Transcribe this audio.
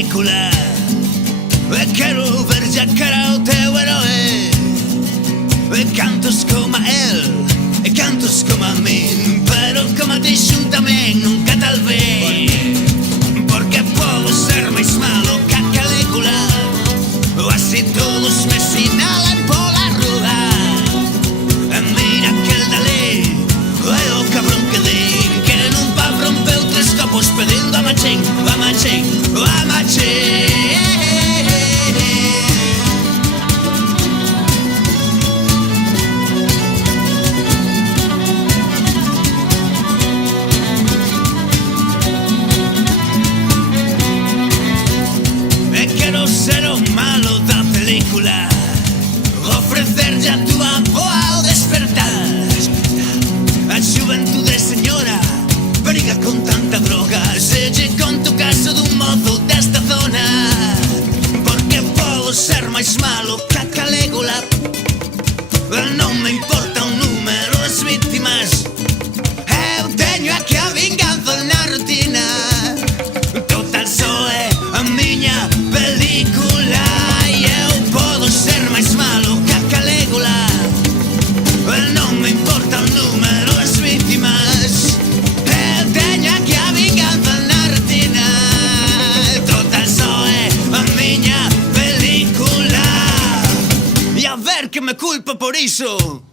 película. Quero ver ja cara o teu heroe. Cantos como a él, cantos como a min, pero como a ti xuntamente nunca tal vez. Porque podo ser máis malo que a Calígula, así todos me sinalan pola rúa. Mira aquel dali, o cabrón que din, que nun pub rompeu 3 copos pedindo a machín, a machín, a machín. Quero ser o malo da película, ofrecerlle a túa boa ao despertar. A xuventude, señora, briga con tanta droga. Se lle conto o caso dun mozo desta zona, porque podo ser máis malo que a Calígula. Non me importa o número das vítimas, eu teño aquí a vinganza na rutina. Total só é a miña película, e eu podo ser máis malo que a Calígula. Non me importa o número das vítimas, eu teño aquí a vinganza na retina. Total só é a miña película, e a ver que me culpa por iso.